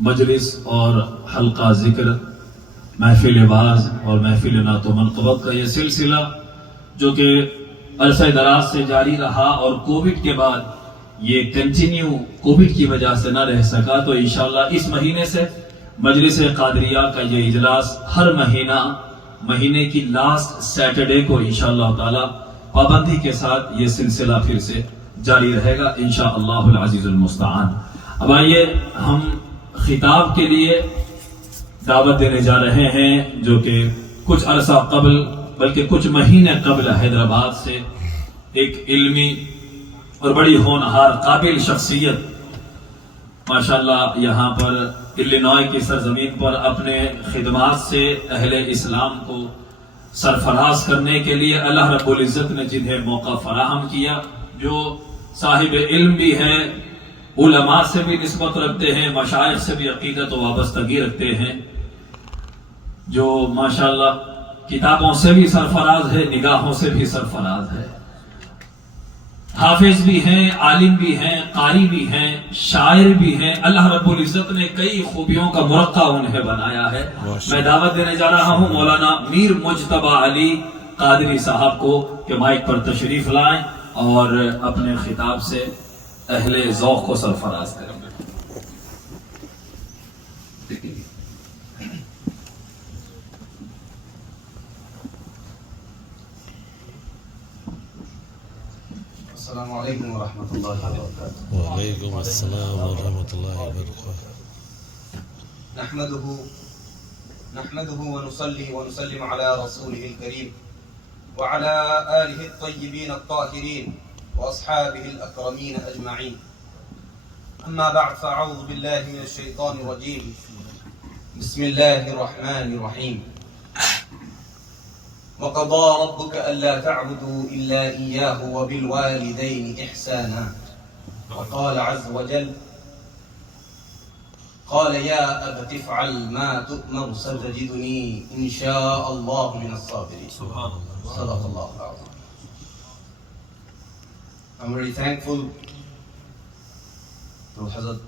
मजलिस और हल्का ज़िक्र, महफिल वाज और महफिल नात मनक़बत का ये सिलसिला जो कि अरसे दराज से जारी रहा और कोविड के बाद ये कंटिन्यू कोविड की वजह से ना रह सका, तो इंशाअल्लाह इस महीने से मजलिस क़ादरिया का ये इजलास हर महीने की लास्ट सैटरडे को इंशाअल्लाह ताला पाबंदी के साथ ये सिलसिला फिर से जारी रहेगा इंशाअल्लाहुल अज़ीज़ुल मुस्तआन। अब आइए हम खिताब के लिए दावत देने जा रहे हैं जो कि कुछ अरसा कबल बल्कि कुछ महीने कबल हैदराबाद से एक इल्मी और बड़ी होनहार काबिल शख्सियत माशाअल्लाह यहाँ पर इलिनॉय की सरजमीन पर अपने खिदमात से अहले इस्लाम को सरफराज करने के लिए अल्लाह रब्बुल इज़्ज़त ने जिन्हें मौका फराहम किया, जो साहिब इल्म भी है, उलमा से भी निस्बत रखते हैं, मशाइख से भी अकीदत व वाबस्तगी रखते हैं, जो माशाअल्लाह किताबों से भी सरफराज है, निगाहों से भी सरफराज है, हाफिज भी हैं, आलिम भी हैं, कारी भी हैं, शायर भी हैं। अल्लाह रब्बुल इज़्ज़त ने कई खूबियों का मुरक्का उन्हें बनाया है। मैं दावत देने जा रहा हूं मौलाना मीर मुज्तबा अली कादरी साहब को कि माइक पर तशरीफ लाएं और अपने खिताब से अहले ज़ौक़ को सरफराज करेंगे। अस्सलामु अलैकुम व रहमतुल्लाहि व बरकातुहू। व अलैकुम अस्सलाम व रहमतुल्लाहि व बरकातुहू। नहमदुहु व नुसल्लिम अला रसूलिहिल करीम व अला आलिहि अत्तय्यिबीन अत्ताहिरीन व अस्हाबिहिल अकरमीन अजमईन। अम्मा बअद फअऊज़ु बिल्लाहि मिनश शैतानिर रजीम। बिस्मिल्लाहिर रहमानिर रहीम। وقضى ربك ألا تعبدوا إلا إياه وبالوالدين إحسانا. وقال عز وجل: قال يا أبت افعل ما تؤمر ستجدني إن شاء الله من الصابرين. صدق الله العظيم. I'm very thankful to Hazrat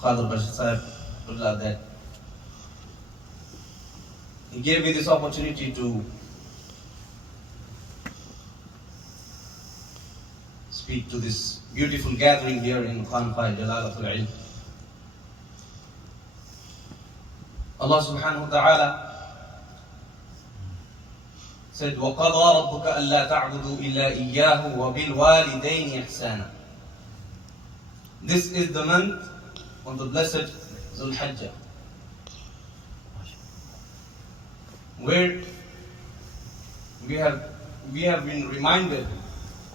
Khadir Bashir Sahib that he gave me this opportunity to speak to this beautiful gathering here in Khanqahe, Jalaalatul. Allah subhanahu wa ta'ala said, وَقَضَى رَبُّكَ أَلَّا تَعْبُدُوا إِلَّا إِيَّاهُ وَبِالْوَالِدَيْنِ إِحْسَانًا. This is the month of the blessed Dhul Hijjah, where we have been reminded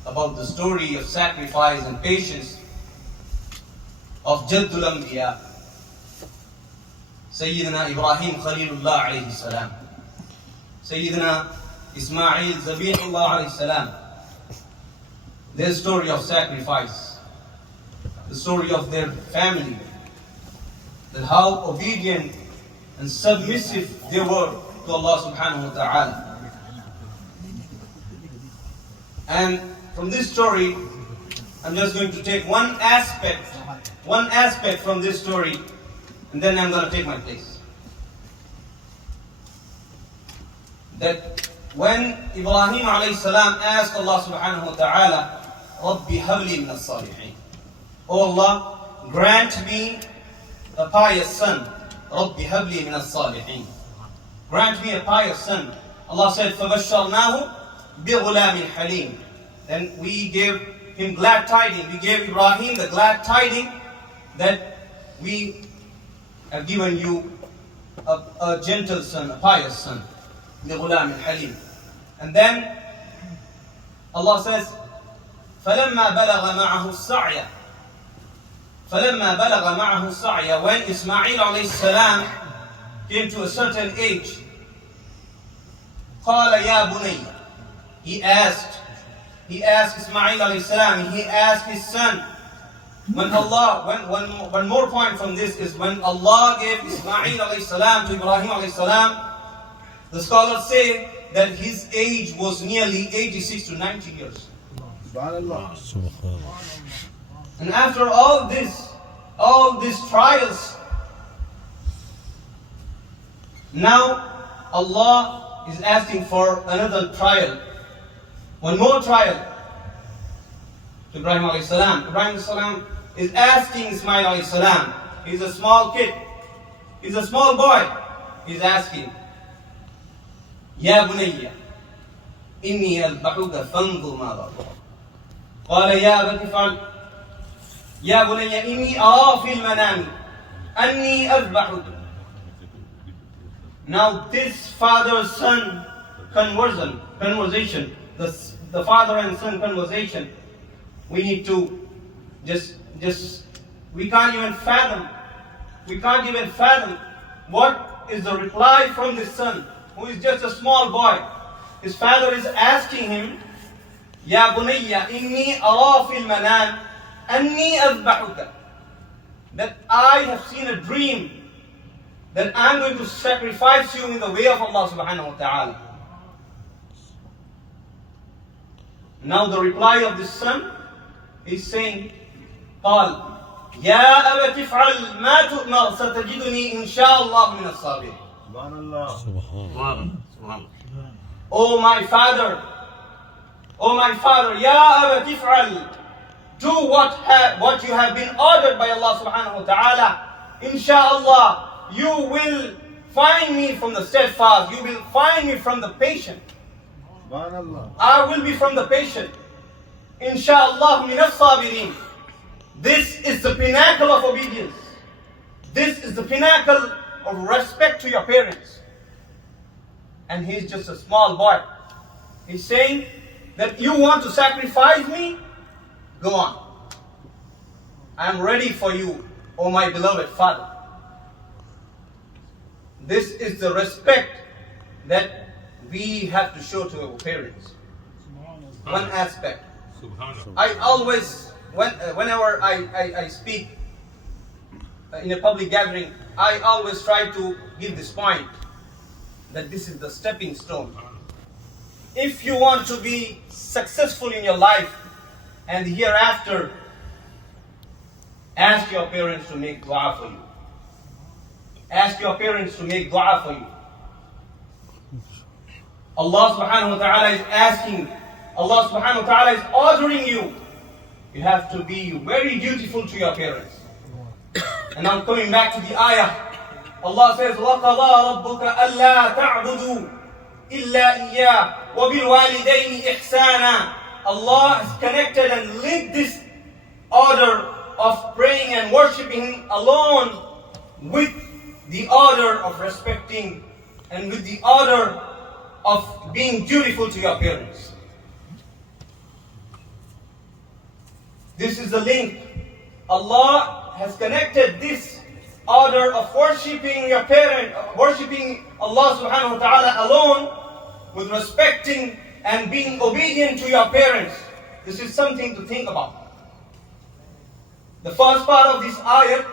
about the story of sacrifice and patience of Jaddul Anbiya, Sayyidina Ibrahim Khalilullah alayhi salam, Sayyidina Ismail Zabihullah alayhi salam. Their story of sacrifice, the story of their family, that how obedient and submissive they were to Allah subhanahu wa ta'ala. And from this story, I'm just going to take one aspect from this story, and then I'm going to take my place. That when Ibrahim alayhi salam asked Allah subhanahu wa ta'ala, Rabbi habli min as-salihin, Oh Allah, grant me a pious son. Rabbi habli min as-salihin, grant me a pious son. Allah said, فَبَشَّرْنَاهُ بِغُلَامٍ حَلِيمٍ. Then we gave him glad tidings. We gave Ibrahim the glad tidings that we have given you a gentle son, a pious son. بِغُلَامٍ حَلِيمٍ. And then Allah says, فَلَمَّا بَلَغَ مَعَهُ السَّعْيَ. فَلَمَّا بَلَغَ مَعَهُ السَّعْيَ. When Ismail alayhi salam came to a certain age, قَالَ يَا بُنَيَّ. He asked Ismail alayhi salam, he asked his son. When Allah, one more point from this is when Allah gave Ismail alayhi salam to Ibrahim alayhi salam, the scholars say that his age was nearly 86 to 90 years. And after all these trials, Now Allah is asking for another trial, one more trial to Ibrahim alayhi salam. Ibrahim alayhi salam is asking Ismail alayhi salam. He's a small kid. He's a small boy. He's asking, Ya bunayya, inni adbahuka fanzur madha tara. قال يا أبت افعل يا بني إني أرى في المنام أني أذبحك. Now this father-son conversation, the father and son conversation, we need to just we can't even fathom what is the reply from this son, who is just a small boy. His father is asking him, Ya bunayya inni ara fil manam anni adbahuka. That I have seen a dream that I'm going to sacrifice you in the way of Allah subhanahu wa ta'ala. Now the reply of this son is saying, قال يا أبت افعل ما تؤمر ستجدني إن شاء الله من الصابرين. Oh my father, Ya Abat if'al, do what you have been ordered by Allah subhanahu wa ta'ala. Inshallah, you will find me from the steadfast, you will find me from the patient. I will be from the patient. Inshallah min as-sabirin. This is the pinnacle of obedience. This is the pinnacle of respect to your parents. And he's just a small boy. He's saying that you want to sacrifice me? Go on. I am ready for you, O my beloved father. This is the respect that we have to show to our parents. One aspect. I always, whenever I speak in a public gathering, I always try to give this point, that this is the stepping stone. If you want to be successful in your life and hereafter, ask your parents to make dua for you. Ask your parents to make dua for you. Allah subhanahu wa ta'ala is asking, Allah subhanahu wa ta'ala is ordering you. You have to be very dutiful to your parents. And I'm coming back to the ayah. Allah says, وَقَضَى رَبُّكَ أَلَّا تَعْبُدُوا إِلَّا إِيَّاهُ وَبِالْوَالِدَيْنِ إِحْسَانًا. Allah has connected and linked this order of praying and worshipping Him alone with the order of respecting and with the order of being dutiful to your parents. This is the link. Allah has connected this order of worshipping your parent, worshipping Allah subhanahu wa ta'ala alone with respecting and being obedient to your parents. This is something to think about. The first part of this ayat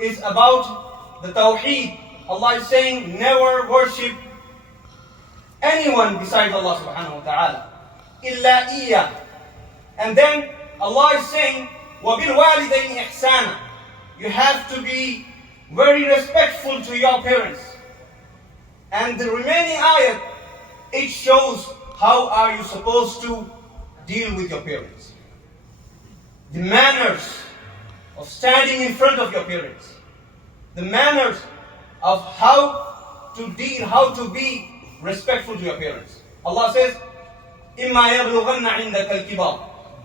is about the Tawheed. Allah is saying never worship anyone besides Allah subhanahu wa ta'ala. Illa iya. And then Allah is saying, وَبِالْوَالِدَيْنِ إِحْسَانًا. You have to be very respectful to your parents. And the remaining ayat, it shows how are you supposed to deal with your parents. The manners of standing in front of your parents. The manners of how to deal, how to be respectful to your parents. Allah says, إِمَّا يَبْلُغَنَّ عِنْدَكَ الْكِبَرُ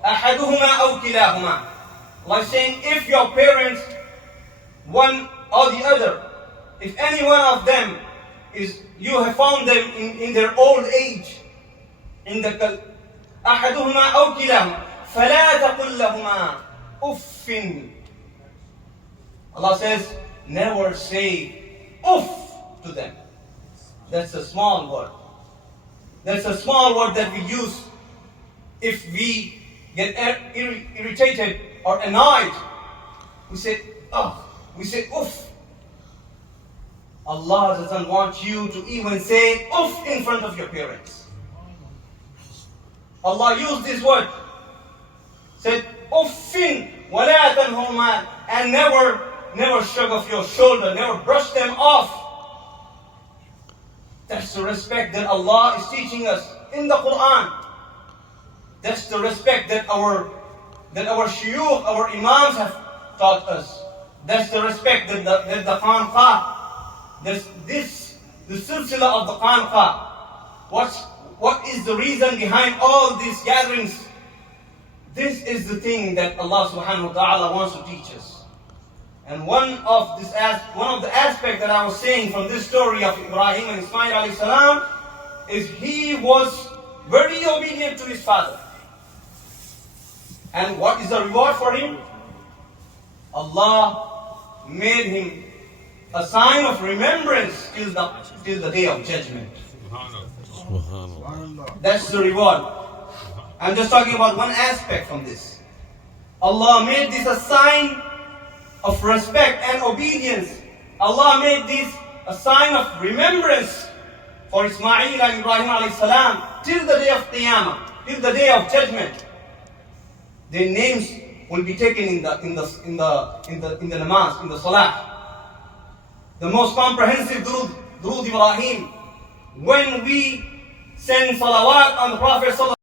أَحَدُهُمَا أَوْ كِلَاهُمَا. Allah is saying, if your parents, one or the other, if any one of them is, you have found them in their old age, in the أَحَدُهُمَا أَوْ كِلَاهُمَا فَلَا تَقُلْ لَهُمَا أُفٍّ. Allah says, never say uff to them. That's a small word. That's a small word that we use if we get irritated or annoyed. We say, oh, we say uff. Allah doesn't want you to even say uff in front of your parents. Allah used this word. Said, uffin wala tanhuma, and never shrug off your shoulder, never brush them off. That's the respect that Allah is teaching us in the Quran. That's the respect that our shuyukh, our imams have taught us. That's the respect that the Khanqahe, the silsila of the Khanqahe. What is the reason behind all these gatherings? This is the thing that Allah subhanahu wa ta'ala wants to teach us. And one of the aspects that I was saying from this story of Ibrahim and Ismail alayhi salam is he was very obedient to his father. And what is the reward for him? Allah made him a sign of remembrance till the day of judgment. That's the reward. I'm just talking about one aspect from this. Allah made this a sign of respect and obedience. Allah made this a sign of remembrance for Ismail and Ibrahim alayhi salam till the day of Qiyamah, till the day of judgment. Their names will be taken in the namaz, in the salah. The most comprehensive durood Ibrahim. When we send salawat on the Prophet